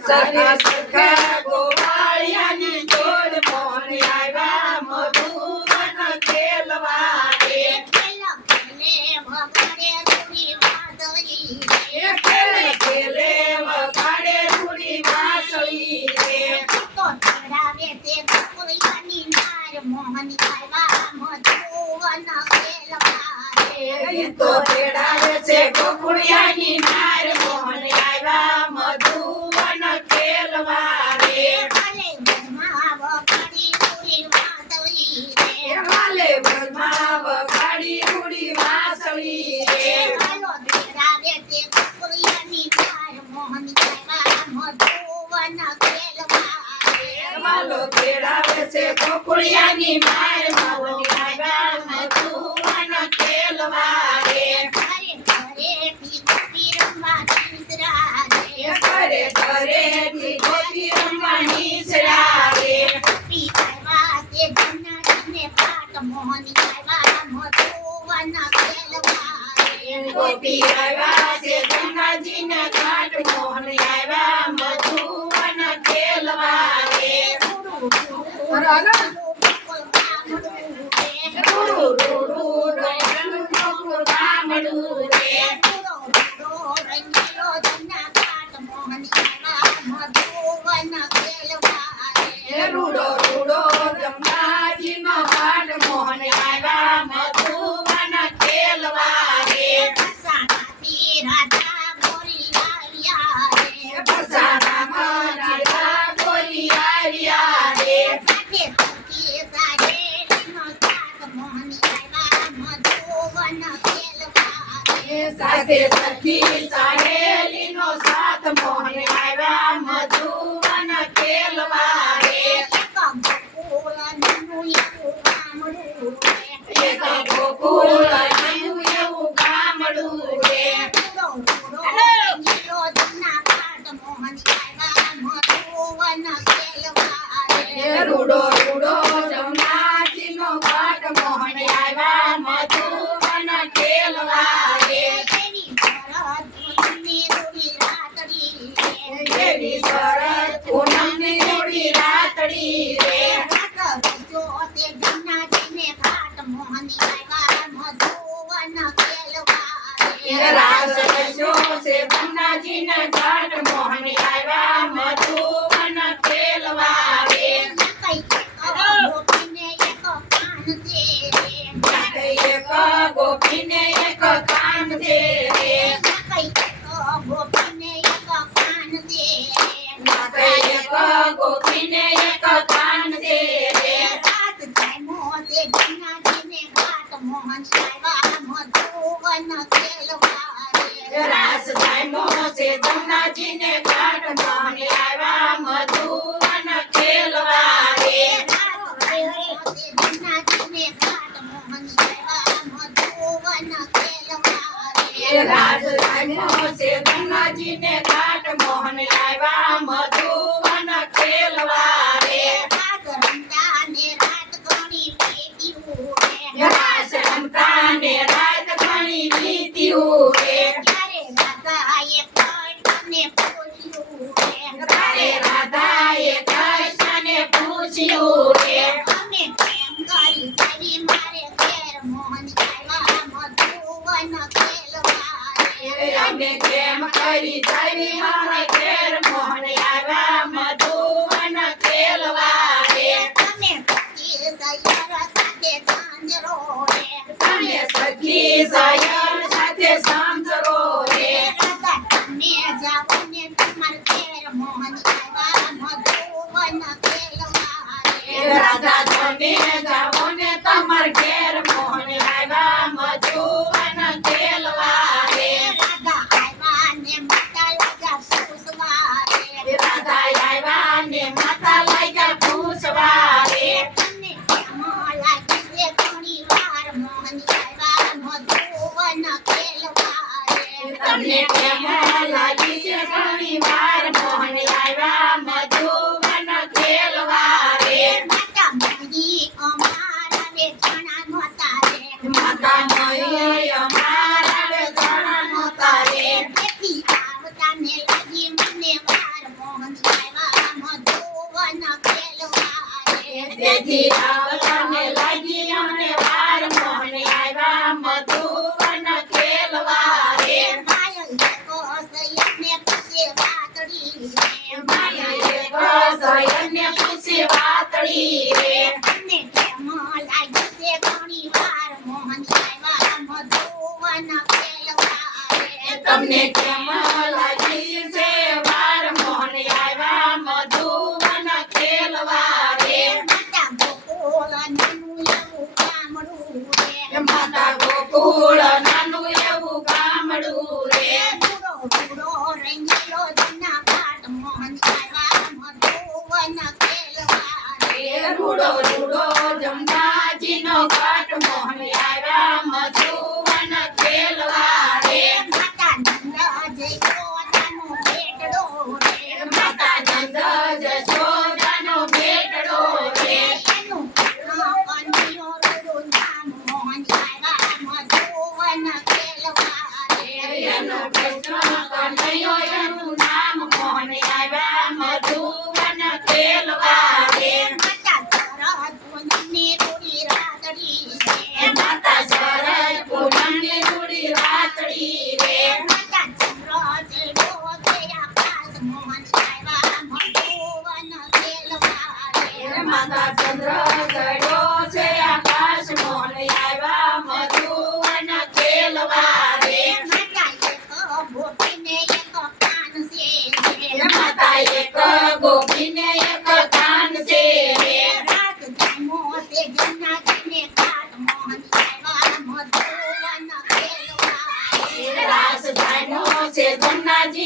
સરખા સરખા ગોવાળિયાની જોડ મોહન આવ્યા મધુવન ખેલવા રે. ખેલે ખેલે વગાડે રૂડી વાંસળી રે. તો તેડાવે છે ગોકુળિયાની નાર મોહન આવ્યા મધુવન ખેલવા રે. હાલે વનમાં વગાડી રૂડી વાંસળી રે. વાલો તેડાવે છે ગોકુળિયાની માર મોહન આવ્યા મધુવન ખેલવા રે. ઘરે ઘરેથી ગોપી રમવા નીસળ્યા રે. ગોપી આવ્યા છે ગંગાજીના ઘાટ મોહન આવ્યા મધુવન ખેલવા રે. રૂડું રૂડું રંગનું ગોકુળ ગામડું રે. રૂડો રૂડો ગંગાજીનો ઘાટ મોહન આવ્યા મધુવન ખેલવા રે. ફરસાણામાં રાજા ગોરી આવ્યા રે. સાથે સખી સહેલીનો સાથ મોહન આવ્યા મધુવન ખેલવા રે. એક ગોકુળ નાનું એવું ગામડું રે. રૂડો રૂડો જમનાજીનો ઘાટ મોહન આવ્યા મધુવન ખેલવા રે. એવી શરત પૂનમની રૂડી રાતડી રે. રાસ રચ્યો છે ગંગાજીના ઘાટ મોહન આવ્યા મધુવન ખેલવા રે. એક ગોપીને એક કાન છે રે. એક ગોપીને એક કાન છે રે. રાસ જામ્યો છે ગંગાજીને ઘાટ મોહન આવ્યા મધુવન ખેલવા રે. રાસ જામ્યો છે ગંગાજીને ઘાટ મોહન આવ્યા મધુવન ખેલવા રે. રાસ રમતા ને રાત ઘણી વીત્યું રે. તારે રાધાએ કૃષ્ણને પૂછ્યું રે. અમે કેમ કરી જાવી મારા ઘેર મોહન આવ્યા મધુવન ખેલવા રે. તમે સખી સયર સાથે સાંજરો રે. રાધા તમે જાઓ ને તમાર ઘેર મોહન આવ્યા મધુવન ખેલવા રે. રાધા આવ્યા ને માતા લાગ્યા પૂછવા રે. તમને કેમ લાગી છે ઘણી વાર મોહન આવ્યા મધુવન ખેલવા રે. થી આવતાને લાગી અને વાર મોહન આવ્યા મધુવન ખેલવા રે માયા એક સયન્ય પૂછે વાતડી રે તમને કેમ લાગી છે વાર મોહન આવ્યા મધુવન ખેલવા રે માતા ગોકુળ નાનું એવું ગામડું રે રૂડો રૂડો જમનાજીનો ઘાટ મોહન આવ્યા મધુવન ખેલવા રે માતા નંદ જશોદાનો બેટડો રે એનો કૃષ્ણ કનૈયો એનું નામ મોહન આવ્યા મધુવન ખેલવા રે માતા શરદ પૂનમની રૂડી રાતડી રે માતા ચંદ્ર ચડ્યો છે આકાશ મોહન આવ્યા મધુવન ખેલવા રે માતા એક ગોપીને એક કાન છે રે રાસ જાણ્યો છે જમનાજી